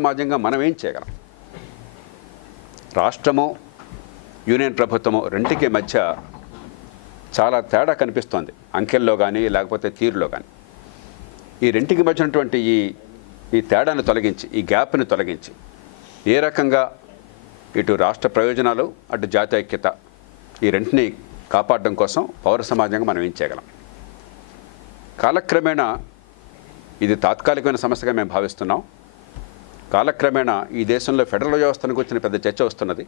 సమాజంగా మనం ఏం చేయగలం? రాష్ట్రము యూనియన్ ప్రభుత్వము రెంటికి మధ్య చాలా తేడా కనిపిస్తోంది, అంకెల్లో కానీ లేకపోతే తీరులో కానీ. ఈ రెంటికి మధ్య ఉన్నటువంటి ఈ తేడాను తొలగించి, ఈ గ్యాప్ని తొలగించి ఏ రకంగా ఇటు రాష్ట్ర ప్రయోజనాలు అటు జాతీయ ఐక్యత ఈ రెంటిని కాపాడడం కోసం పౌర సమాజంగా మనం ఏం చేయగలం? కాలక్రమేణా ఇది తాత్కాలికమైన సమస్యగా మేము భావిస్తున్నాం. కాలక్రమేణా ఈ దేశంలో ఫెడరల్ వ్యవస్థను గురించిన పెద్ద చర్చ వస్తున్నది.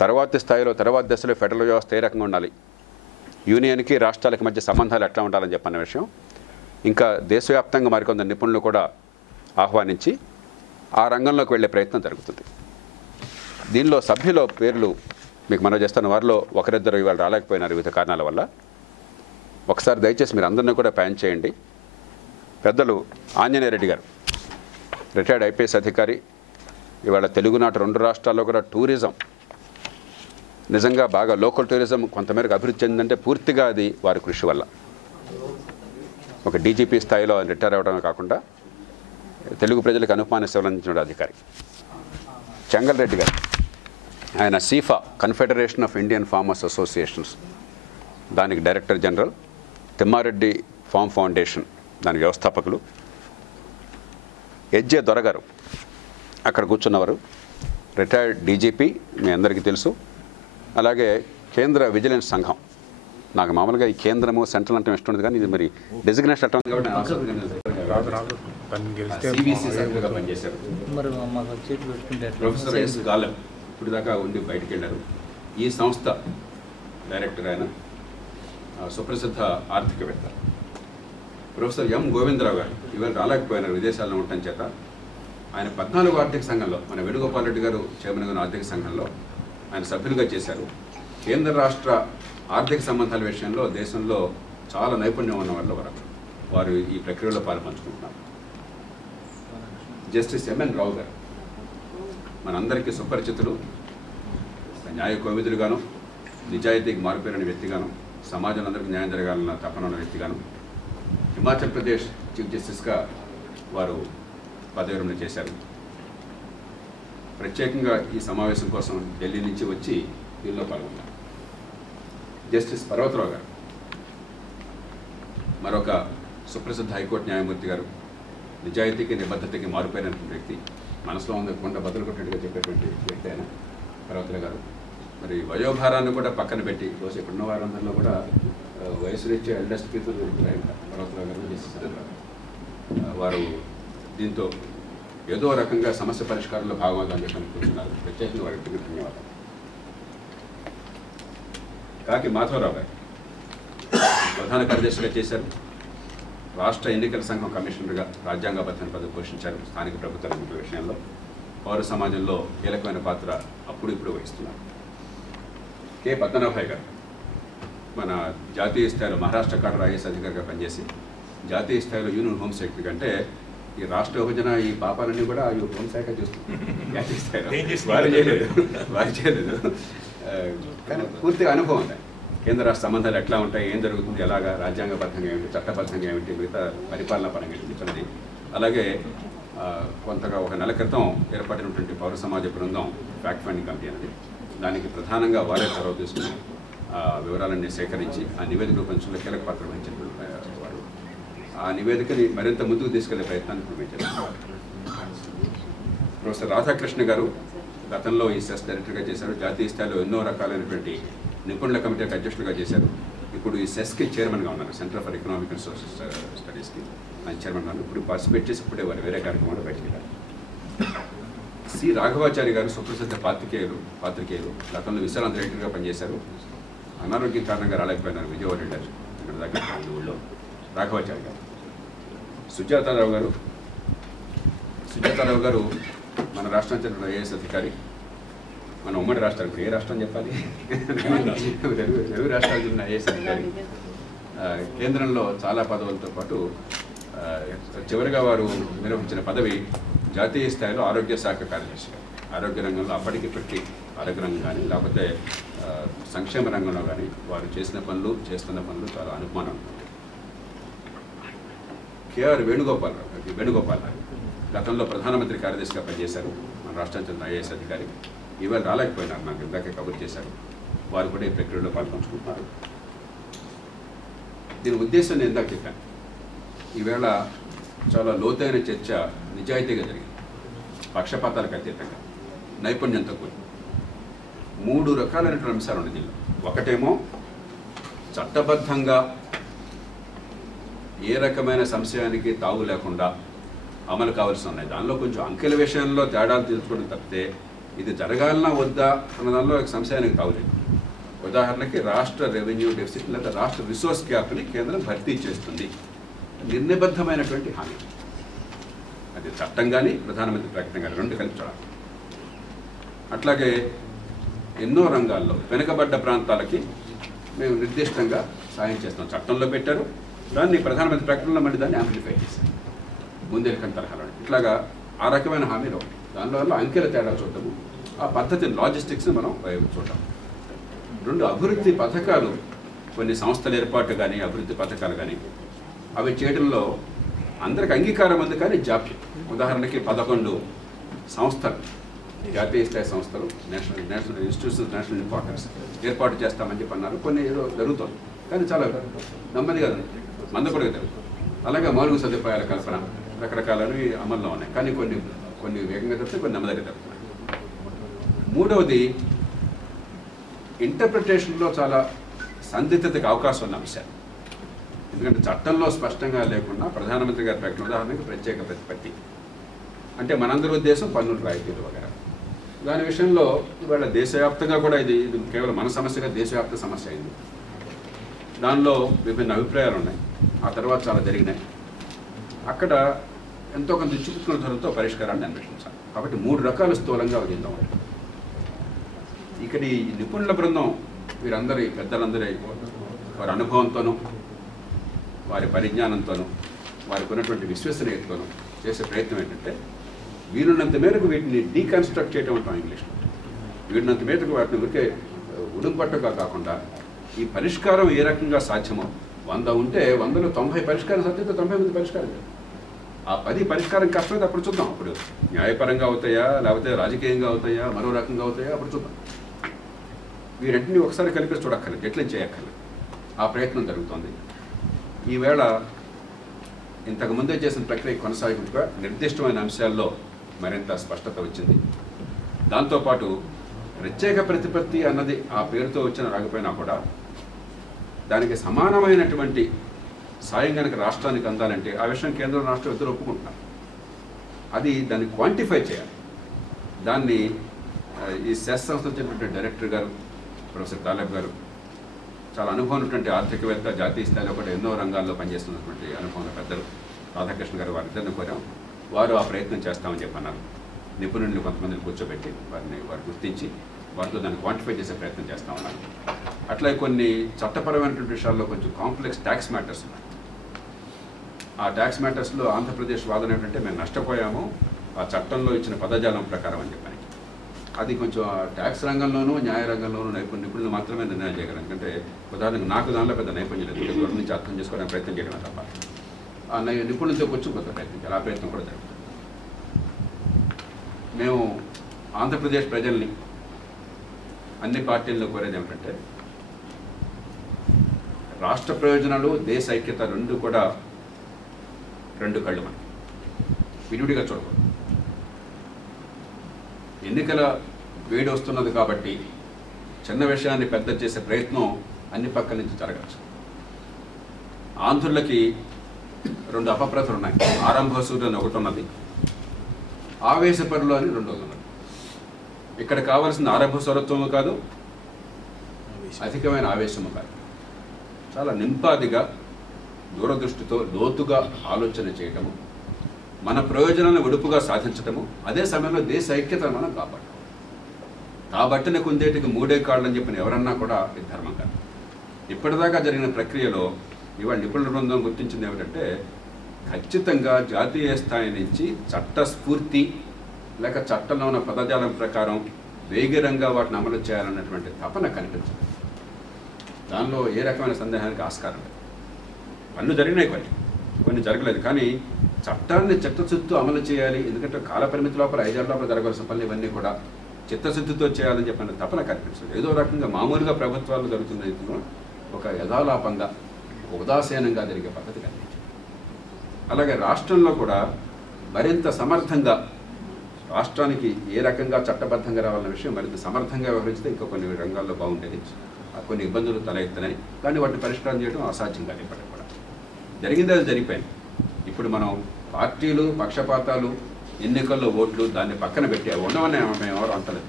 తర్వాతి స్థాయిలో, తర్వాత దశలో ఫెడరల్ వ్యవస్థ ఏ రకంగా ఉండాలి, యూనియన్కి రాష్ట్రాలకు మధ్య సంబంధాలు ఎట్లా ఉండాలని చెప్పన్న విషయం ఇంకా దేశవ్యాప్తంగా మరికొందరు నిపుణులు కూడా ఆహ్వానించి ఆ రంగంలోకి వెళ్ళే ప్రయత్నం జరుగుతుంది. దీనిలో సభ్యుల పేర్లు మీకు మనవి చేస్తాను. వారిలో ఒకరిద్దరు ఇవాళ రాలేకపోయినారు వివిధ కారణాల వల్ల. ఒకసారి దయచేసి మీరు అందరినీ కూడా ప్యాన్ చేయండి. పెద్దలు ఆంజనేయ రెడ్డి గారు, రిటైర్డ్ ఐపీఎస్ అధికారి. ఇవాళ తెలుగునాట 2 రాష్ట్రాల్లో కూడా టూరిజం నిజంగా బాగా, లోకల్ టూరిజం కొంతమేరకు అభివృద్ధి చెందిందంటే పూర్తిగా అది వారి కృషి వల్ల. ఒక డీజీపీ స్థాయిలో ఆయన రిటైర్ అవ్వడమే కాకుండా తెలుగు ప్రజలకు అనుపాన సేవలు అందించిన అధికారి. చెంగల్ రెడ్డి గారు, ఆయన CIFA, confederation of Indian farmers associations, దానికి director general. Thimmareddy farm foundation, దాని వ్యవస్థాపకులు. హెచ్జే దొరగారు అక్కడ కూర్చున్నవారు, రిటైర్డ్ డీజీపీ, మీ అందరికీ తెలుసు. అలాగే కేంద్ర విజిలెన్స్ సంఘం, నాకు మామూలుగా ఈ కేంద్రము సెంట్రల్ అంటే ఇష్టం ఉంది, కానీ ఇది మరి డెసిగ్నేషన్ అట్లా ఉంది కాబట్టి పనిచేశారు. ప్రొఫెసర్ ఎస్ గాలెం ఇప్పుడు దాకా ఉండి బయటికి వెళ్ళారు. ఈ సంస్థ డైరెక్టర్ ఆయన సుప్రసిద్ధ ఆర్థికవేత్త. ప్రొఫెసర్ ఎం గోవిందరావు గారు ఇవాళ రాలేకపోయినారు, విదేశాల్లో ఉండటం చేత. ఆయన 14 ఆర్థిక సంఘంలో, మన వేణుగోపాల్ రెడ్డి గారు చైర్మన్గా ఉన్న ఆర్థిక సంఘంలో ఆయన సభ్యులుగా చేశారు. కేంద్ర రాష్ట్ర ఆర్థిక సంబంధాల విషయంలో దేశంలో చాలా నైపుణ్యం ఉన్న వాళ్ళ వారు ఈ ప్రక్రియలో పాల్పంచుకుంటున్నారు. జస్టిస్ ఎంఎన్ రావు గారు మనందరికీ సుపరిచితులు, న్యాయ కోవిదులుగాను, నిజాయితీకి మారుపేరిన వ్యక్తిగాను, సమాజంలో అందరికీ న్యాయం జరగాలన్న తపన ఉన్న వ్యక్తిగాను. హిమాచల్ ప్రదేశ్ చీఫ్ జస్టిస్గా వారు పదవి విరమణ చేశారు. ప్రత్యేకంగా ఈ సమావేశం కోసం ఢిల్లీ నుంచి వచ్చి దీనిలో పాల్గొన్నారు. జస్టిస్ పర్వతరావు గారు మరొక సుప్రసిద్ధ హైకోర్టు న్యాయమూర్తి గారు, నిజాయితీకి నిబద్ధతకి మారిపోయినటువంటి వ్యక్తి, మనసులో ఉన్న కొండ బదులు కొట్టేట్టుగా చెప్పేటువంటి వ్యక్తి అయిన పర్వతరావు గారు. మరి వయోభారాన్ని కూడా పక్కన పెట్టి, బహుశా ఇప్పుడున్న వారందరిలో కూడా వయసు రీత్యా ఎల్డెస్ట్ పీపుల్ పర్వతరావు గారు చేసేసారు. వారు దీంతో ఏదో రకంగా సమస్య పరిష్కారంలో భాగమవుతామని చెప్పి అనుకుంటున్నారు. ప్రత్యేకంగా వారికి ధన్యవాదాలు. కాకి మాధవరావు గారు ప్రధాన కార్యదర్శిగా చేశారు. రాష్ట్ర ఎన్నికల సంఘం కమిషనర్గా రాజ్యాంగబద్ధమైన పదవి పోషించారు. స్థానిక ప్రభుత్వ ఎన్నికల విషయంలో పౌర సమాజంలో కీలకమైన పాత్ర అప్పుడు ఇప్పుడు వహిస్తున్నారు. కె పద్మనాభయ్య గారు మన జాతీయ స్థాయిలో మహారాష్ట్ర కాడర్ ఐఏఎస్ అధికారిగా పనిచేసి జాతీయ స్థాయిలో యూనియన్ హోమ్ సెక్రటరీ, అంటే ఈ రాష్ట్ర విభజన ఈ పాపాలన్నీ కూడా ఈ హోంశాఖ చూస్తుంది. జాతీయ స్థాయిలో వారు చేయలేదు కానీ పూర్తిగా అనుభవం ఉంది. కేంద్ర రాష్ట్ర సంబంధాలు ఎట్లా ఉంటాయి, ఏం జరుగుతుంది, ఎలాగా రాజ్యాంగబద్ధంగా ఏమిటి, చట్టబద్ధంగా ఏమిటి, మిగతా పరిపాలనా పరంగా ఏమిటి. అలాగే కొంతగా ఒక నెల క్రితం ఏర్పడినటువంటి పౌర సమాజ బృందం ఫ్యాక్ట్ ఫైండింగ్ కమిటీ అనేది, దానికి ప్రధానంగా వారే చొరవ తీసుకుని వివరాలన్నీ సేకరించి ఆ నివేదిక రూపొందించడంలో కీలక పాత్ర వహించినటువంటి వారు. ఆ నివేదికని మరింత ముందుకు తీసుకెళ్లే ప్రయత్నాన్ని ప్రవేశించారు. ప్రొఫెసర్ రాధాకృష్ణ గారు గతంలో ఈ సెస్ డైరెక్టర్గా చేశారు. జాతీయ స్థాయిలో ఎన్నో రకాలైనటువంటి నిపుణుల కమిటీకి అధ్యక్షులుగా చేశారు. ఇప్పుడు ఈ సెస్కి చైర్మన్గా ఉన్నారు, centre for economic and social స్టడీస్కి ఆయన చైర్మన్గా ఉన్నారు. ఇప్పుడు పార్టిసిపేట్ చేసి ఇప్పుడే వారు వేరే కార్యక్రమంలో బయటికి వెళ్ళారు. సి రాఘవాచారి గారు సుప్రసిద్ధ పాత్రికేయులు గతంలో విశాలాంధ్ర డైరెక్టర్గా పనిచేశారు. అనారోగ్యం కారణంగా రాలేకపోయినారు, విజయవాడ వెళ్ళారు. ఇక్కడ దగ్గర ఊళ్ళో రాఘవాచారి గారు. సుజాతారావు గారు మన రాష్ట్రానికి చెందిన ఐఏఎస్ అధికారి. మన ఉమ్మడి రాష్ట్రాలు, ఇప్పుడు ఏ రాష్ట్రం చెప్పాలి, తెలుగు రాష్ట్రాలకు చెందిన ఐఏఎస్ అధికారి. కేంద్రంలో చాలా పదవులతో పాటు చివరిగా వారు నిర్వహించిన పదవి జాతీయ స్థాయిలో ఆరోగ్య శాఖ కార్యదర్శి. ఆరోగ్య రంగంలో అప్పటికిప్పటికీ ఆరోగ్య రంగం కానీ లేకపోతే సంక్షేమ రంగంలో కానీ వారు చేస్తున్న పనులు చాలా అనుమానం. కేఆర్ వేణుగోపాల్ గతంలో ప్రధానమంత్రి కార్యదర్శిగా పనిచేశారు, మన రాష్ట్రానికి చెందిన ఐఏఎస్ అధికారి. ఇవాళ రాలేకపోయినారు, నాకు ఇందాకే కబుర్ చేశారు. వారు కూడా ఈ ప్రక్రియలో పాల్పంచుకుంటున్నారు. దీని ఉద్దేశం నేను ఇందాక చెప్పాను. ఈవేళ చాలా లోతైన చర్చ నిజాయితీగా జరిగింది, పక్షపాతాలకు అతీతంగా, నైపుణ్యంతో కూడి. 3 రకాలైనటువంటి అంశాలు ఉన్నాయి దీనిలో. ఒకటేమో చట్టబద్ధంగా ఏ రకమైన సంశయానికి తావు లేకుండా అమలు కావాల్సి ఉన్నాయి. దానిలో కొంచెం అంకెల విషయంలో తేడాలు తీర్చుకోవడం తప్పితే ఇది జరగాలన్నా వద్దా అన్న దానిలో సంశయానికి తావులేదు. ఉదాహరణకి రాష్ట్ర రెవెన్యూ డెఫిసిట్ లేదా రాష్ట్ర రిసోర్స్ గ్యాప్ని కేంద్రం భర్తీ చేస్తుంది, నిర్నిబద్ధమైనటువంటి హామీ. అది చట్టం కానీ ప్రధానమంత్రి ప్రకటన కానీ 2 కలిపి చూడాలి. అట్లాగే ఎన్నో రంగాల్లో వెనుకబడ్డ ప్రాంతాలకి మేము నిర్దిష్టంగా సాయం చేస్తాం, చట్టంలో పెట్టారు, దాన్ని ప్రధానమంత్రి ప్రకటనలో మళ్ళీ దాన్ని యాంప్లిఫై చేశారు ముందెలకని తరహాలో. ఇట్లాగా ఆ రకమైన హామీలు దానిలో అంకెల తేడా చూడటము, ఆ పద్ధతిని లాజిస్టిక్స్ని మనం చూడటం. 2 అభివృద్ధి పథకాలు, కొన్ని సంస్థల ఏర్పాటు కానీ అభివృద్ధి పథకాలు కానీ అవి చేయడంలో అందరికి అంగీకారం ఉంది కానీ జాప్యం. ఉదాహరణకి 11 సంస్థలు, జాతీయ స్థాయి సంస్థలు, నేషనల్ ఇన్స్టిట్యూషన్స్ నేషనల్ ఇంపార్టెన్స్ ఏర్పాటు చేస్తామని చెప్పి అన్నారు. కొన్ని ఏదో జరుగుతుంది కానీ చాలా నెమ్మదిగా మందకొడిగా జరుగుతుంది. అలాగే మౌలిక సదుపాయాల కల్పన రకరకాలవి అమల్లో ఉన్నాయి, కానీ కొన్ని వేగంగా జరుగుతాయి, కొన్ని నెమ్మదిగా జరుగుతున్నాయి. 3వది ఇంటర్ప్రిటేషన్లో చాలా సందిగ్ధతకు అవకాశం ఉన్న అంశాలు. ఎందుకంటే చట్టంలో స్పష్టంగా లేకుండా ప్రధానమంత్రి గారి ప్రకటన, ఉదాహరణకు ప్రత్యేక ప్రతిపత్తి అంటే మనందరి ఉద్దేశం పన్నులు రాయితీలు వగేరా. దాని విషయంలో ఇవాళ దేశవ్యాప్తంగా కూడా ఇది కేవలం మన సమస్యగా దేశవ్యాప్త సమస్య అయింది. దానిలో విభిన్న అభిప్రాయాలు ఉన్నాయి. ఆ తర్వాత చాలా జరిగినాయి. అక్కడ ఎంతో కొంత ఇచ్చిపుచ్చుకున్న ధరలతో పరిష్కారాన్ని అన్వేషించాలి. కాబట్టి 3 రకాల స్థూలంగా విధిద్దాం. ఇక్కడ ఈ నిపుణుల బృందం వీరందరి పెద్దలందరి వారి అనుభవంతోనూ వారి పరిజ్ఞానంతోనూ వారికి ఉన్నటువంటి విశ్వసనీయతతోనూ చేసే ప్రయత్నం ఏంటంటే వీలున్నంత మేరకు వీటిని డీకన్స్ట్రక్ట్ చేయటం అంటాం ఇంగ్లీష్లో. వీలున్నంత మేరకు వాటిని ఊరికే ఉడుంపట్టుగా కాకుండా ఈ పరిష్కారం ఏ రకంగా సాధ్యమో 100 ఉంటే 100లో 90 పరిష్కారం సాధ్యత, 90 మంది పరిష్కారం. ఆ 10 పరిష్కారం కష్టమైతే అప్పుడు చూద్దాం. అప్పుడు న్యాయపరంగా అవుతాయా లేకపోతే రాజకీయంగా అవుతాయా మరో రకంగా అవుతాయా అప్పుడు చూద్దాం. వీరంటిని ఒకసారి కలిపి చూడక్కర్లేదు, ఎట్లా చేయక్కర్లేదు. ఆ ప్రయత్నం జరుగుతుంది. ఈవేళ ఇంతకుముందే చేసిన ప్రక్రియ కొనసాగింపుగా నిర్దిష్టమైన అంశాల్లో మరింత స్పష్టత వచ్చింది. దాంతోపాటు ప్రత్యేక ప్రతిపత్తి అన్నది ఆ పేరుతో వచ్చిన రాకపోయినా కూడా దానికి సమానమైనటువంటి సాయం కనుక రాష్ట్రానికి అందాలంటే ఆ విషయం కేంద్రం రాష్ట్రం ఇద్దరు ఒప్పుకుంటున్నారు. దాన్ని క్వాంటిఫై చేయాలి. దాన్ని ఈ సెస్ సంస్థ చెందినటువంటి డైరెక్టర్ గారు ప్రొఫెసర్ తాలెబ్ గారు చాలా అనుభవం ఉన్నటువంటి ఆర్థికవేత్త, జాతీయ స్థాయిలో కూడా ఎన్నో రంగాల్లో పనిచేస్తున్నటువంటి అనుభవం పెద్దలు రాధాకృష్ణ గారు వారిద్దరిని కోరాం. వారు ఆ ప్రయత్నం చేస్తామని చెప్పన్నారు. నిపుణులు కొంతమందిని కూర్చోబెట్టి వారు గుర్తించి వారితో దాన్ని క్వాంటిఫై చేసే ప్రయత్నం చేస్తామన్నారు. అట్లాగే కొన్ని చట్టపరమైనటువంటి విషయాల్లో కొంచెం కాంప్లెక్స్ ట్యాక్స్ మ్యాటర్స్ ఉన్నాయి. ఆ ట్యాక్స్ మ్యాటర్స్లో ఆంధ్రప్రదేశ్ వాదన ఏంటంటే మేము నష్టపోయాము ఆ చట్టంలో ఇచ్చిన పదజాలం ప్రకారం అని చెప్పని. అది కొంచెం ట్యాక్స్ రంగంలోనూ న్యాయ రంగంలోనూ నిపుణులు మాత్రమే నిర్ణయం చేయగలరు. ఎందుకంటే ఉదాహరణకు నాకు దానిలో పెద్ద నైపుణ్యం లేదు, దూరం నుంచి అర్థం చేసుకోవడానికి ప్రయత్నం చేయడమే తప్ప ఆ నిపుణులతో వచ్చి కొంత ప్రయత్నించాలి. ఆ ప్రయత్నం కూడా జరుగుతుంది. మేము ఆంధ్రప్రదేశ్ ప్రజల్ని అన్ని పార్టీల్లో కోరేది ఏమిటంటే రాష్ట్ర ప్రయోజనాలు దేశ ఐక్యత రెండు కూడా 2 కళ్ళు మనకి విడివిడిగా చూడకూడదు. ఎన్నికల వేడి వస్తున్నది కాబట్టి చిన్న విషయాన్ని పెద్ద చేసే ప్రయత్నం అన్ని పక్కల నుంచి జరగచ్చు. ఆంధ్రులకి 2 అపప్రథలు ఉన్నాయి. ఆరంభసూరు అని ఒకటి ఉన్నది, ఆవేశపరులు అని 2 ఉన్నది. ఇక్కడ కావాల్సిన ఆరంభస్వరత్వము కాదు, అధికమైన ఆవేశము కాదు. చాలా నింపాదిగా దూరదృష్టితో లోతుగా ఆలోచన చేయటము, మన ప్రయోజనాలను విడుపుగా సాధించటము, అదే సమయంలో దేశ ఐక్యతను మనం కాపాడటం. కాబట్టిన కుందేటికి 3 కాళ్ళు అని చెప్పిన ఎవరన్నా కూడా ఇది ధర్మం కాదు. ఇప్పటిదాకా జరిగిన ప్రక్రియలో ఇవాళ నిపుణుల బృందం గుర్తించింది ఏమిటంటే ఖచ్చితంగా జాతీయ స్థాయి నుంచి చట్టస్ఫూర్తి లేక చట్టంలో ఉన్న పదజాలం ప్రకారం వేగిరంగా వాటిని అమలు చేయాలన్నటువంటి తపన కనిపించదు. దానిలో ఏ రకమైన సందేహానికి ఆస్కారం లేదు. పనులు జరిగినాయి కొన్ని, కొన్ని జరగలేదు. కానీ చట్టాన్ని చిత్తశుద్ధితో అమలు చేయాలి, ఎందుకంటే కాల పరిమితి లోపల 5 ఏళ్ల లోపల జరగాల్సిన పనులు ఇవన్నీ కూడా చిత్తశుద్ధితో చేయాలని చెప్పిన తపన కనిపించదు. ఏదో రకంగా మామూలుగా ప్రభుత్వాలు జరుగుతున్న రీతిలో ఒక యథాలాపంగా ఉదాసీనంగా జరిగే పద్ధతి కనిపించింది. అలాగే రాష్ట్రంలో కూడా మరింత సమర్థంగా రాష్ట్రానికి ఏ రకంగా చట్టబద్ధంగా రావాలన్న విషయం మరింత సమర్థంగా వ్యవహరిస్తే ఇంకా కొన్ని రంగాల్లో బాగుండేది. కొన్ని ఇబ్బందులు తలెత్తున్నాయి, కానీ వాటిని పరిష్కారం చేయడం అసాధ్యంగా ఇప్పటికి కూడా. జరిగింది అది జరిగిపోయింది. ఇప్పుడు మనం పార్టీలు, పక్షపాతాలు, ఎన్నికల్లో ఓట్లు దాన్ని పక్కన పెట్టి అవి ఉండవని మేము ఎవరు అంటలేదు.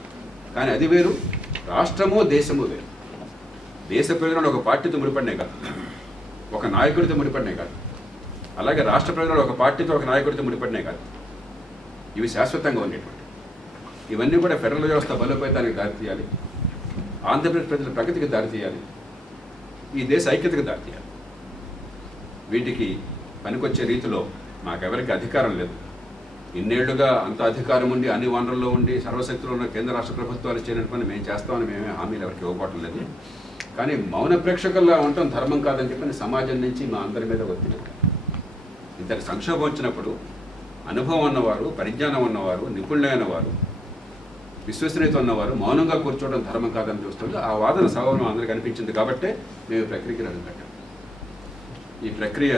కానీ అది వేరు, రాష్ట్రము దేశము వేరు. దేశ ప్రయోజనాలు ఒక పార్టీతో ముడిపడినాయి కాదు, ఒక నాయకుడితో ముడిపడినాయి కాదు. అలాగే రాష్ట్ర ప్రయోజనాలు ఒక పార్టీతో ఒక నాయకుడితో ముడిపడినాయి కాదు. ఇవి శాశ్వతంగా ఉండేటువంటి ఇవన్నీ కూడా ఫెడరల్ వ్యవస్థ బలోపేతానికి దారితీయాలి, ఆంధ్రప్రదేశ్ ప్రజల ప్రగతికి దారితీయాలి, ఈ దేశ ఐక్యతకు దారితీయాలి. వీటికి పనికొచ్చే రీతిలో మాకెవరికి అధికారం లేదు. ఇన్నేళ్లుగా అంత అధికారం ఉండి, అన్ని వనరుల్లో ఉండి, సర్వశక్తులు ఉన్న కేంద్ర రాష్ట్ర ప్రభుత్వాలు చేయని పని మేము చేస్తామని మేమే హామీలు ఎవరికి ఇవ్వబోవటం లేదు. కానీ మౌన ప్రేక్షకుల్లో ఉండటం ధర్మం కాదని చెప్పని సమాజం నుంచి మా అందరి మీద ఒత్తిడి. ఇంతటి సంక్షోభం వచ్చినప్పుడు అనుభవం ఉన్నవారు, పరిజ్ఞానం ఉన్నవారు, నిపుణులైన వారు, విశ్వసనీయత ఉన్నవారు మౌనంగా కూర్చోవడం ధర్మం కాదని చూస్తుంది. ఆ వాదన సభలో అందరికీ అనిపించింది కాబట్టే మేము ప్రక్రియకి అడుగుపెట్టాం. ఈ ప్రక్రియ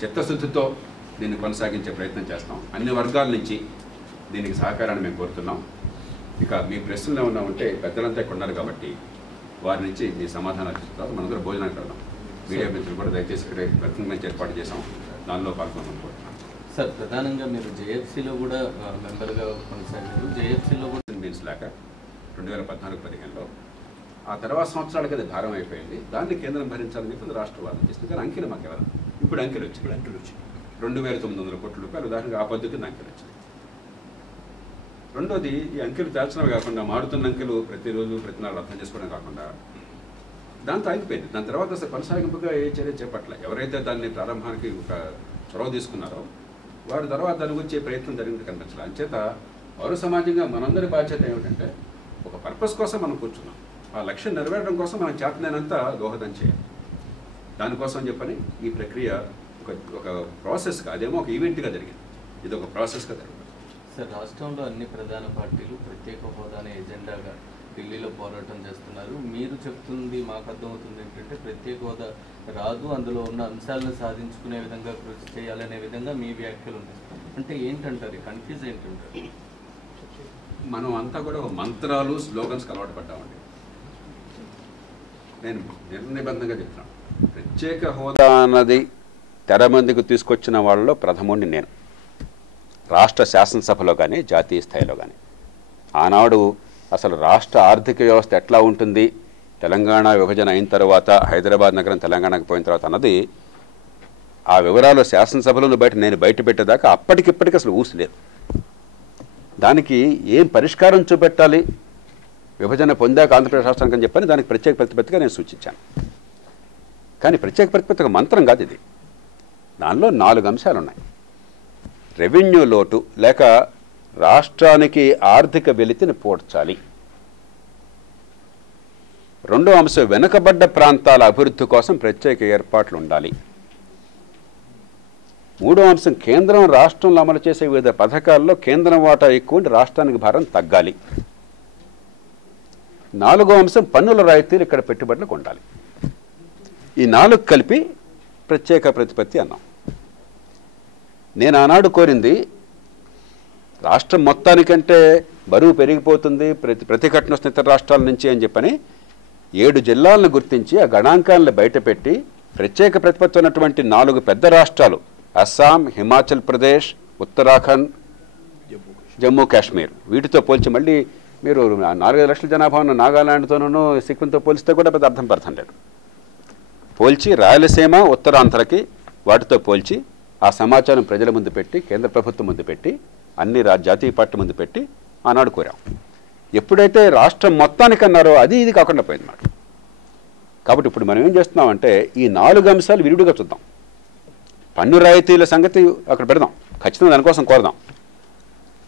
చిత్తశుద్ధితో దీన్ని కొనసాగించే ప్రయత్నం చేస్తాం. అన్ని వర్గాల నుంచి దీనికి సహకారాన్ని మేము కోరుతున్నాం. ఇక మీ ప్రశ్నలు ఏమన్నా ఉంటే పెద్దలంతా ఇక్కడ ఉన్నారు కాబట్టి వారి నుంచి మీ సమాధానాలు ఇస్తారు. మనందరూ భోజనానికి వెళ్దాం. మీడియా మిత్రులు కూడా దయచేసి ఇక్కడ ప్రతినిధి ఏర్పాటు చేసాం, దానిలో పాల్గొన్నాం కోరుతున్నాం. సార్, ప్రధానంగా మీరు జేఎఫ్సీలో కూడా మెంబర్గా కొనసాగారు. జేఎఫ్సీలో కూడా మీన్స్ లేక 2014-15లో ఆ తర్వాత సంవత్సరాలకి అది భారం అయిపోయింది. దాన్ని కేంద్రం భరించాలని చెప్పి రాష్ట్ర వాదన చేస్తుంది. కానీ అంకెలు మాకు ఎవరు ఇప్పుడు అంకెలు వచ్చి 2,900 కోట్ల రూపాయలు ఉదాహరణగా ఆ పద్ధతికి అంకెలు వచ్చింది. రెండోది, ఈ అంకెలు తేల్చడమే కాకుండా మారుతున్న అంకెలు ప్రతిరోజు ప్రతి నెల అర్థం చేసుకోవడం కాకుండా దాంతో ఆగిపోయింది. దాని తర్వాత అసలు కొనసాగింపుగా ఏ చర్య చేపట్ల. ఎవరైతే దాన్ని ప్రారంభానికి ఒక చొరవ తీసుకున్నారో వారి తర్వాత దాని గురించి ప్రయత్నం జరిగింది కనిపించాలి. అంచేత పౌర సమాజంగా మనందరి బాధ్యత ఏమిటంటే ఒక పర్పస్ కోసం మనం కూర్చున్నాం, ఆ లక్ష్యం నెరవేరడం కోసం మనం చేతనైనంత దోహదం చేయాలి. దానికోసం చెప్పని ఈ ప్రక్రియ ఒక ప్రాసెస్గా, అదేమో ఒక ఈవెంట్గా జరిగింది, ఇది ఒక ప్రాసెస్గా జరిగింది. సార్, రాష్ట్రంలో అన్ని ప్రధాన పార్టీలు ప్రత్యేక హోదానే ఎజెండాగా ఢిల్లీలో పోరాటం చేస్తున్నారు. మీరు చెప్తుంది మాకు అర్థమవుతుంది ఏంటంటే ప్రత్యేక హోదా రాదు, అందులో ఉన్న అంశాలను సాధించుకునే విధంగా కృషి చేయాలనే విధంగా మీ వ్యాఖ్యలు ఉన్నాయి. అంటే ఏంటంటారు, కన్ఫ్యూజ్ ఏంటంటారు? మనం అంతా కూడా మంత్రాలు, స్లోగన్స్కి అలవాటు పడ్డామండి. నేను నిర్నిబంధంగా చెప్తున్నాను, ప్రత్యేక హోదా అన్నది తెర మందికి తీసుకొచ్చిన వాళ్ళలో ప్రథముడిని నేను. రాష్ట్ర శాసనసభలో కానీ జాతీయ స్థాయిలో కానీ ఆనాడు అసలు రాష్ట్ర ఆర్థిక వ్యవస్థ ఎట్లా ఉంటుంది, తెలంగాణ విభజన అయిన తర్వాత హైదరాబాద్ నగరం తెలంగాణకు పోయిన తర్వాత అన్నది ఆ వివరాలు శాసనసభలో నేను బయట పెట్టేదాకా అప్పటికిప్పటికి అసలు ఊసలేదు. దానికి ఏం పరిష్కారం చూపెట్టాలి విభజన పొందాక ఆంధ్రప్రదేశ్ రాష్ట్రానికి అని చెప్పని దానికి ప్రత్యేక ప్రతిపత్తిగా నేను సూచించాను. కానీ ప్రత్యేక ప్రతిపత్తి ఒక మంత్రం కాదు ఇది. దానిలో 4 అంశాలు ఉన్నాయి. రెవెన్యూ లోటు లేక రాష్ట్రానికి ఆర్థిక వెలితిని పోడ్చాలి. రెండో అంశం, వెనుకబడ్డ ప్రాంతాల అభివృద్ధి కోసం ప్రత్యేక ఏర్పాట్లు ఉండాలి. మూడో అంశం, కేంద్రం రాష్ట్రంలో అమలు చేసే వివిధ పథకాల్లో కేంద్రం వాటా ఎక్కువ ఉండి రాష్ట్రానికి భారం తగ్గాలి. నాలుగో అంశం, పన్నుల రాయితీలు ఇక్కడ పెట్టుబడులకు ఉండాలి. ఈ 4 కలిపి ప్రత్యేక ప్రతిపత్తి అన్నాం. నేను ఆనాడు కోరింది రాష్ట్రం మొత్తానికంటే బరువు పెరిగిపోతుంది, ప్రతిఘటన వస్తున్న ఇతర రాష్ట్రాల నుంచి అని చెప్పని 7 జిల్లాలను గుర్తించి ఆ గణాంకాలను బయటపెట్టి ప్రత్యేక ప్రతిపత్తి ఉన్నటువంటి 4 పెద్ద రాష్ట్రాలు అస్సాం, హిమాచల్ ప్రదేశ్, ఉత్తరాఖండ్, జమ్మూ కాశ్మీర్, వీటితో పోల్చి మళ్ళీ మీరు 4-5 లక్షల జనాభా ఉన్న నాగాలాండ్తోనూ సిక్కింతో పోలిస్తే కూడా పెద్ద అర్థం లేదు. పోల్చి రాయలసీమ, ఉత్తరాంధ్రకి వాటితో పోల్చి ఆ సమాచారం ప్రజల ముందు పెట్టి, కేంద్ర ప్రభుత్వం ముందు పెట్టి, అన్ని జాతీయ పార్టీ ముందు పెట్టి ఆనాడు కోరాం. ఎప్పుడైతే రాష్ట్రం మొత్తానికి అన్నారో అది ఇది కాకుండా పోయింది మాట. కాబట్టి ఇప్పుడు మనం ఏం చేస్తున్నామంటే ఈ 4 అంశాలు విరుడుగా చూద్దాం. పన్ను రాయితీల సంగతి అక్కడ పెడదాం, ఖచ్చితంగా దానికోసం కోరదాం.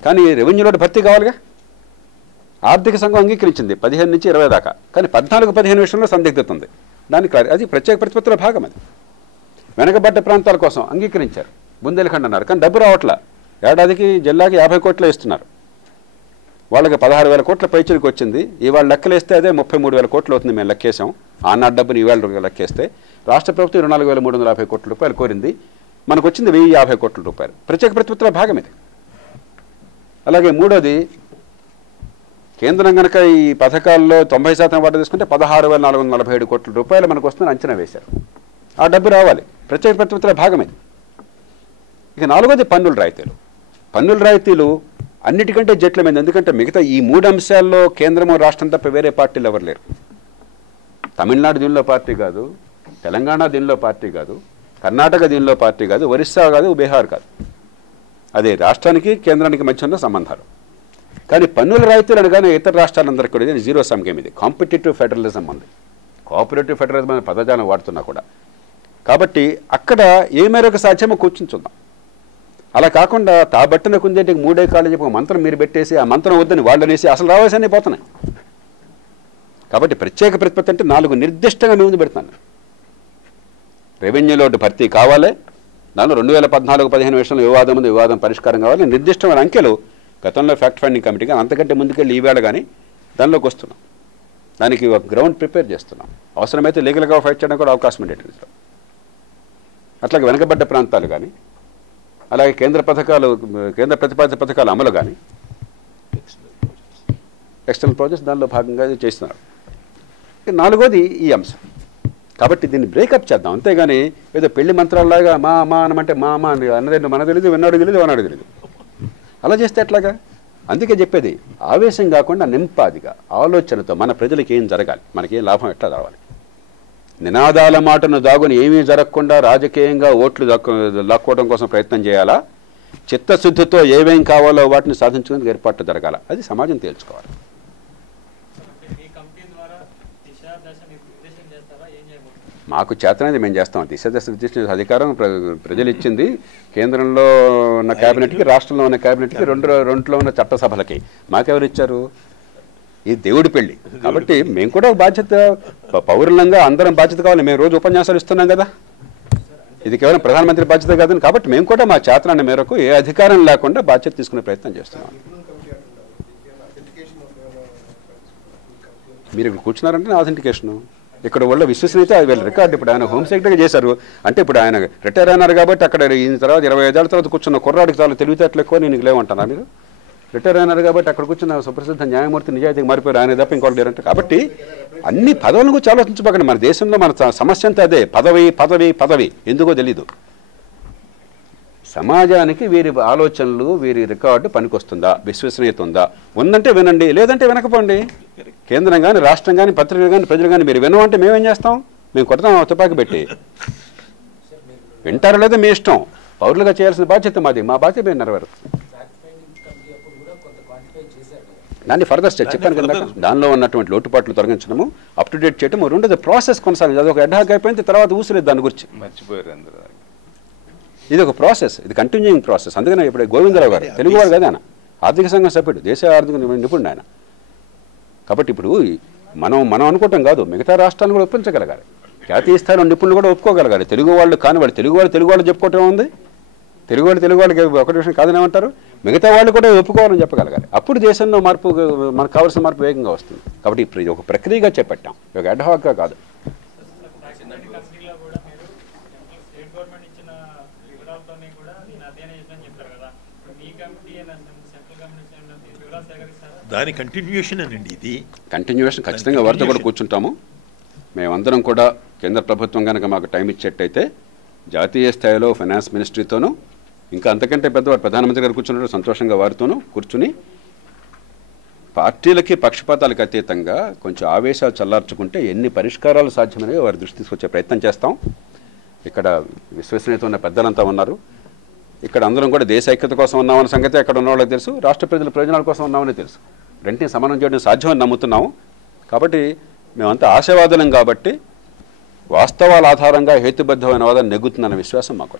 కానీ రెవెన్యూలో భర్తీ కావాలిగా. ఆర్థిక సంఘం అంగీకరించింది 15 నుంచి 20 దాకా, కానీ 14-15 విషయంలో సందిగ్ధత ఉంది. దానికి అది ప్రత్యేక ప్రతిపత్తిలో భాగం. అది వెనకబడ్డ ప్రాంతాల కోసం అంగీకరించారు, బుందేల్ఖండ్ అన్నారు. కానీ డబ్బు రావట్లా. ఏడాదికి జిల్లాకి 50 కోట్లు ఇస్తున్నారు. వాళ్ళకి 16,000 కోట్ల పైచలకు వచ్చింది. ఇవాళ లెక్కలేస్తే అదే 33,000 కోట్లు అవుతుంది. మేము లెక్కేసాం. ఆనాడు డబ్బుని ఇవాళ లెక్కేస్తే రాష్ట్ర ప్రభుత్వం 24,350 కోట్ల రూపాయలు కోరింది. మనకు వచ్చింది 1,050 కోట్ల రూపాయలు. ప్రత్యేక ప్రతిపత్తుల భాగం ఇది. అలాగే మూడోది, కేంద్రం కనుక ఈ పథకాల్లో 90% వాటా తీసుకుంటే 16,447 కోట్ల రూపాయలు మనకు వస్తుందని అంచనా వేశారు. ఆ డబ్బు రావాలి. ప్రత్యేక ప్రతిపత్తుల భాగం ఇది. ఇక నాలుగోది పన్నుల రాయితీలు. పన్నుల రాయితీలు అన్నిటికంటే జట్లమైంది. ఎందుకంటే మిగతా ఈ 3 అంశాల్లో కేంద్రము రాష్ట్రం తప్ప వేరే పార్టీలు ఎవరు లేరు. తమిళనాడు దీనిలో పార్టీ కాదు, తెలంగాణ దీనిలో పార్టీ కాదు, కర్ణాటక దీనిలో పార్టీ కాదు, ఒరిస్సా కాదు, బీహార్ కాదు. అదే రాష్ట్రానికి కేంద్రానికి మధ్య ఉన్న సంబంధాలు. కానీ పన్నుల రాయితీలు అనగానే ఇతర రాష్ట్రాలందరికీ కూడా ఇది జీరో సమ్ గేమ్. ఇది కాంపిటేటివ్ ఫెడరలిజం ఉంది. కోఆపరేటివ్ ఫెడరలిజం అనే పదజాలం వాడుతున్నా కూడా. కాబట్టి అక్కడ ఏ మేరకు సాధ్యమో కూర్చుని చూద్దాం. అలా కాకుండా తాబట్టిన కుందేటికి 3 కాళ్ళు చెప్పి మంత్రం మీరు పెట్టేసి ఆ మంత్రం వద్దని వాళ్ళనేసి అసలు రావాల్సిన పోతున్నాయి. కాబట్టి ప్రత్యేక ప్రతిపత్తి అంటే 4 నిర్దిష్టంగా మీ ముందు పెడుతున్నాను. రెవెన్యూ లోటు భర్తీ కావాలి. దానిలో 2014-15 విషయంలో వివాదం ఉంది, వివాదం పరిష్కారం కావాలి. నిర్దిష్టమైన అంకెలు గతంలో ఫ్యాక్ట్ ఫైండింగ్ కమిటీ కానీ అంతకంటే ముందుకెళ్ళి ఈవేళ కానీ దానిలోకి వస్తున్నాం. దానికి ఒక గ్రౌండ్ ప్రిపేర్ చేస్తున్నాం. అవసరమైతే లీగల్గా ఫైట్ చేయడానికి కూడా అవకాశం ఉండేది. అట్లాగే వెనకబడ్డ ప్రాంతాలు కానీ, అలాగే కేంద్ర ప్రతిపాదిత పథకాల అమలు కానీ, ఎక్స్టర్నల్ ప్రాజెక్ట్స్ దానిలో భాగంగా చేస్తున్నారు. నాలుగోది ఈ అంశం. కాబట్టి దీన్ని బ్రేకప్ చేద్దాం. అంతేగాని ఏదో పెళ్లి మంత్రాల్లాగా మా అమ్మ అనమంటే మా అమ్మ అని అన్నదేంటో మనకు తెలియదు, విన్నాడు తెలియదు, అన్నాడు తెలియదు. అలా చేస్తే ఎట్లాగా? అందుకే చెప్పేది ఆవేశం కాకుండా నింపాదిగా ఆలోచనతో మన ప్రజలకు ఏం జరగాలి, మనకేం లాభం ఎట్లా రావాలి. నినాదాల మాటను దాగుని ఏమీ జరగకుండా రాజకీయంగా ఓట్లు లాక్కోవడం కోసం ప్రయత్నం చేయాలా, చిత్తశుద్ధితో ఏమేం కావాలో వాటిని సాధించుకునేందుకు ఏర్పాట్లు జరగాల. అది సమాజం తేల్చుకోవాలి. మాకు చేతనైతే మేము చేస్తాం. దిశ నిర్దేశించిన అధికారం ప్రజలు ఇచ్చింది. కేంద్రంలో ఉన్న క్యాబినెట్కి, రాష్ట్రంలో ఉన్న క్యాబినెట్కి, రెండులో ఉన్న చట్టసభలకి. మాకెవరు ఇచ్చారు? ఇది దేవుడి పెళ్లి. కాబట్టి మేము కూడా బాధ్యత, పౌరులంగా అందరం బాధ్యత కావాలి. మేము రోజు ఉపన్యాసాలు ఇస్తున్నాం కదా, ఇది కేవలం ప్రధానమంత్రి బాధ్యత కాదని. కాబట్టి మేము కూడా మా చేతనాన్ని మేరకు ఏ అధికారం లేకుండా బాధ్యత తీసుకునే ప్రయత్నం చేస్తున్నాం. మీరు ఇక్కడ కూర్చున్నారంటే ఆథెంటికేషను ఇక్కడ వాళ్ళ విశ్వసనీయత వీళ్ళ రికార్డు. ఇప్పుడు ఆయన హోమ్ సెక్రటరీగా చేశారు అంటే ఇప్పుడు ఆయన రిటైర్ అయినారు కాబట్టి అక్కడ ఈయన తర్వాత 25 ఏళ్ళ తర్వాత కూర్చున్న కుర్రాడికి చాలా తెలివితేటలు ఎక్కువ, నేను లేవంటానా? మీరు రిటైర్ అయినారు కాబట్టి అక్కడ కూర్చున్న సుప్రసిద్ధ న్యాయమూర్తి నిజాయితీకి మారిపోయారు, ఆయన తప్ప ఇంకోటి లేరంటే. కాబట్టి అన్ని పదవుల గురించి ఆలోచించబోకండి. మన దేశంలో మన సమస్య అంతా అదే, పదవి పదవి పదవి. ఎందుకో తెలీదు. సమాజానికి వీరి ఆలోచనలు, వీరి రికార్డు పనికొస్తుందా, విశ్వసనీయత ఉందా? ఉందంటే వినండి, లేదంటే వినకపోండి. కేంద్రం కానీ, రాష్ట్రం కానీ, పత్రికలు కానీ, ప్రజలు కానీ మీరు వినవంటే మేమేం చేస్తాం? మేము కొడతాం తుపాకి పెట్టి. వింటారో లేదో మీ ఇష్టం. పౌరులుగా చేయాల్సిన బాధ్యత మాది. మా బాధ్యత మేము నెరవేరుతుంది. దాన్ని ఫర్దర్ స్టెప్ చెప్పాను కదా, దానిలో ఉన్నటువంటి లోటుపాట్లు తొలగించడము, అప్ టు డేట్ చేయడం, రెండోది ప్రాసెస్ కొనసాగింది. అది ఒక అడ్హాక్ అయిపోయింది, తర్వాత ఊసలేదు దాని గురించి, మర్చిపోయారు అందరూ. ఇది ఒక ప్రాసెస్, ఇది కంటిన్యూయింగ్ ప్రాసెస్. అందుకనే ఇప్పుడు గోవిందరావు గారు తెలుగువాడు కదా, ఆయన ఆర్థిక సంఘం సభ్యుడు, దేశ ఆర్థిక నిపుణుడు ఆయన. కాబట్టి ఇప్పుడు మనం అనుకోవటం కాదు, మిగతా రాష్ట్రాలను కూడా ఒప్పించగలగాలి. జాతీయ స్థాయిలో నిపుణులు కూడా ఒప్పుకోగలగాలి. తెలుగు వాళ్ళు కాని వాళ్ళు తెలుగు వాళ్ళు చెప్పుకోవటం ఉంది. తెలుగు వాళ్ళకి ఒకటి విషయం కాదనేమంటారు, మిగతా వాళ్ళు కూడా ఒప్పుకోవాలని చెప్పగలగాలి. అప్పుడు దేశంలో మార్పు, మనకు కావాల్సిన మార్పు వేగంగా వస్తుంది. కాబట్టి ఇప్పుడు ఒక ప్రక్రియగా చేపట్టాం, ఒక అడ్హాక్గా కాదు. దాని కంటిన్యూషన్ అండి. ఇది కంటిన్యూషన్ ఖచ్చితంగా వారితో కూడా కూర్చుంటాము. మేమందరం కూడా కేంద్ర ప్రభుత్వం కనుక మాకు టైం ఇచ్చేట్టయితే జాతీయ స్థాయిలో ఫైనాన్స్ మినిస్ట్రీతోనూ, ఇంకా అంతకంటే పెద్దవారు ప్రధానమంత్రి గారు కూర్చున్నట్టు సంతోషంగా వారితోనూ కూర్చుని పార్టీలకి పక్షపాతాలకు అతీతంగా కొంచెం ఆవేశాలు చల్లార్చుకుంటే ఎన్ని పరిష్కారాలు సాధ్యమనేవి వారి దృష్టి తీసుకొచ్చే ప్రయత్నం చేస్తాం. ఇక్కడ విశ్వసనీయత ఉన్న పెద్దలంతా ఉన్నారు. ఇక్కడ అందరం కూడా దేశ ఐక్యత కోసం ఉన్నామన్న సంగతి అక్కడ ఉన్న వాళ్ళకి తెలుసు, రాష్ట్ర ప్రజల ప్రయోజనాల కోసం ఉన్నామని తెలుసు. రెంటిని సమానం చేయడం సాధ్యమని నమ్ముతున్నాము. కాబట్టి మేమంతా ఆశావాదులం కాబట్టి వాస్తవాల ఆధారంగా హేతుబద్ధమైన వాదన నెగ్గుతుందన్న విశ్వాసం మాకు.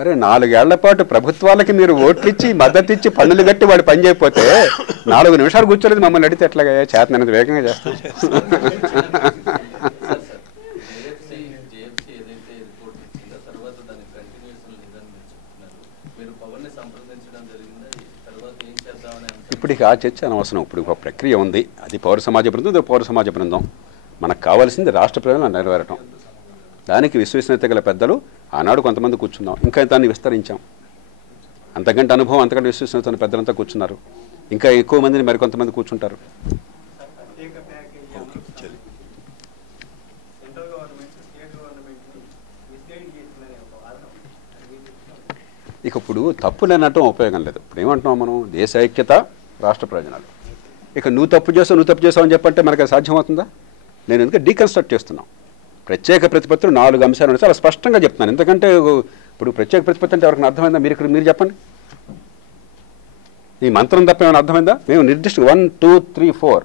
అరే 4 ఏళ్ల పాటు ప్రభుత్వాలకి మీరు ఓట్లు ఇచ్చి, మద్దతు ఇచ్చి, పన్నులు కట్టి వాడు పని చేయకపోతే 4 నిమిషాలు కూర్చోలేదు మమ్మల్ని అడిగితే ఎట్లాగా? చేతనైనంత వేగంగా చేస్తాం. ఇప్పటికి ఆ చర్చ అనవసరం. ఇప్పుడు ఒక ప్రక్రియ ఉంది, అది పౌర సమాజ బృందం, ఇది పౌర సమాజ బృందం. మనకు కావాల్సింది రాష్ట్ర ప్రజలను నెరవేరటం. దానికి విశ్వసనీయత గల పెద్దలు ఆనాడు కొంతమంది కూర్చున్నాం, ఇంకా దాన్ని విస్తరించాం. అంతకంటే అనుభవం, అంతకంటే విశ్వసనీయత ఉన్న పెద్దలంతా కూర్చున్నారు. ఇంకా ఎక్కువ మందిని మరికొంతమంది కూర్చుంటారు. ఇక ఇప్పుడు తప్పులు అనటం ఉపయోగం లేదు. ఇప్పుడు ఏమంటున్నాం మనం, దేశ ఐక్యత, రాష్ట్ర ప్రయోజనాలు. ఇక నువ్వు తప్పు చేసావు అని చెప్పంటే మనకు అది సాధ్యమవుతుందా? నేను ఎందుకంటే డీకన్స్ట్రక్ట్ చేస్తున్నాం. ప్రత్యేక ప్రతిపత్తులు 4 అంశాలు ఉన్నాయి, చాలా స్పష్టంగా చెప్తున్నాను. ఎందుకంటే ఇప్పుడు ప్రత్యేక ప్రతిపత్తి అంటే ఎవరికి అర్థమైందా? మీరు చెప్పండి. ఈ మంత్రం తప్ప ఏమైనా అర్థమైందా? మేము నిర్దిష్ట 1, 2, 3, 4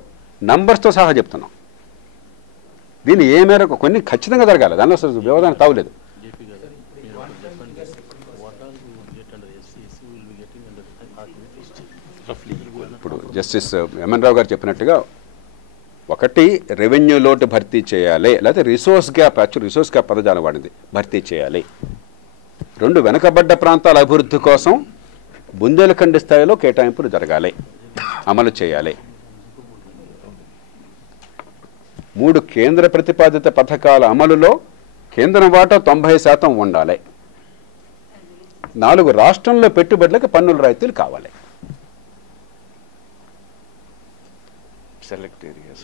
నంబర్స్తో సహా చెప్తున్నాం. దీన్ని ఏ మేరకు కొన్ని ఖచ్చితంగా జరగాలి, దానిలో అసలు వ్యవధానం తావులేదు. ఇప్పుడు జస్టిస్ ఎంఎన్ రావు గారు చెప్పినట్టుగా, ఒకటి రెవెన్యూ లోటు భర్తీ చేయాలి, లేకపోతే రిసోర్స్ గ్యాప్ పదజాలం వాడింది, భర్తీ చేయాలి. 2 వెనుకబడ్డ ప్రాంతాల అభివృద్ధి కోసం బుందేలఖండ్ స్థాయిలో కేటాయింపులు జరగాలి, అమలు చేయాలి. 3 కేంద్ర ప్రతిపాదిత పథకాల అమలులో కేంద్రం వాటా 90% ఉండాలి. 4 రాష్ట్రంలో పెట్టుబడులకు పన్నుల రాయితీలు కావాలి. సెలెక్ట్ ఏరియాస్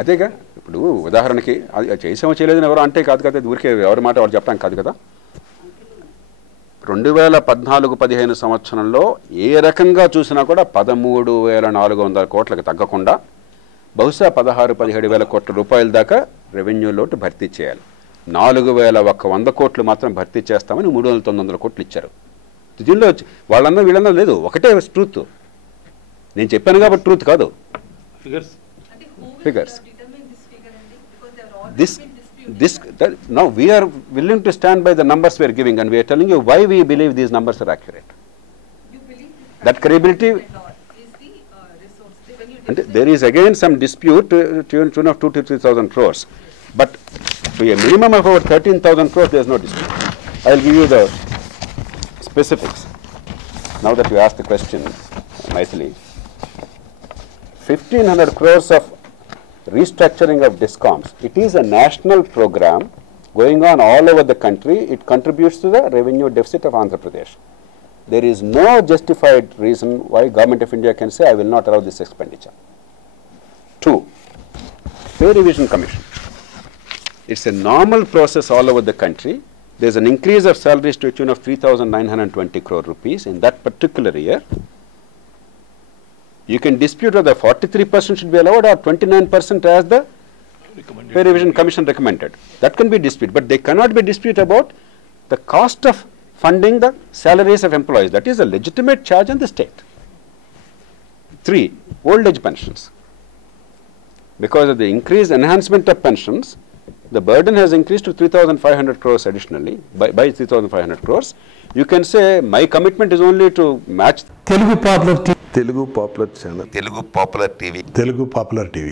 అదేగా. ఇప్పుడు ఉదాహరణకి అది చేసామో చేయలేదని ఎవరు అంటే కాదు కదా, ఊరికే ఎవరి మాట వారు చెప్పడం కాదు కదా. 2014-15 సంవత్సరంలో ఏ రకంగా చూసినా కూడా 13,400 కోట్లకు తగ్గకుండా బహుశా 16,000-17,000 కోట్ల రూపాయల దాకా రెవెన్యూ లోటు భర్తీ చేయాలి. 4,100 కోట్లు మాత్రం భర్తీ చేస్తామని 3,900 కోట్లు ఇచ్చారు. దీనిలో వాళ్ళన్నా వీళ్ళన్నా లేదు, ఒకటే ట్రూత్. నేను చెప్పాను కాబట్టి ట్రూత్ కాదు, figures. Now we are willing to stand by the numbers we are giving, and we are telling you why we believe these numbers are accurate. That credibility. And there is again some dispute to tune of 2,000 to 3,000 crores, but to a minimum of over 13,000 crores there is no dispute. I will give you the specifics now that you asked the question nicely. 1,500 crores of restructuring of DISCOMs. It is a national program going on all over the country. It contributes to the revenue deficit of Andhra Pradesh. There is no justified reason why Government of India can say, I will not allow this expenditure. 2, Pay Revision Commission. It's a normal process all over the country. There's an increase of salaries to the tune of 3,920 crore rupees in that particular year. You can dispute whether 43% should be allowed or 29% as the Pay Revision Commission recommended. That can be disputed, but they cannot be disputed about the cost of funding the salaries of employees. That is a legitimate charge on the state. 3, old age pensions. Because of the increased enhancement of pensions, the burden has increased to 3,500 crores additionally, by 3,500 crores. You can say my commitment is only to match. Telugu Popular TV. Telugu Popular Channel. Telugu Popular TV.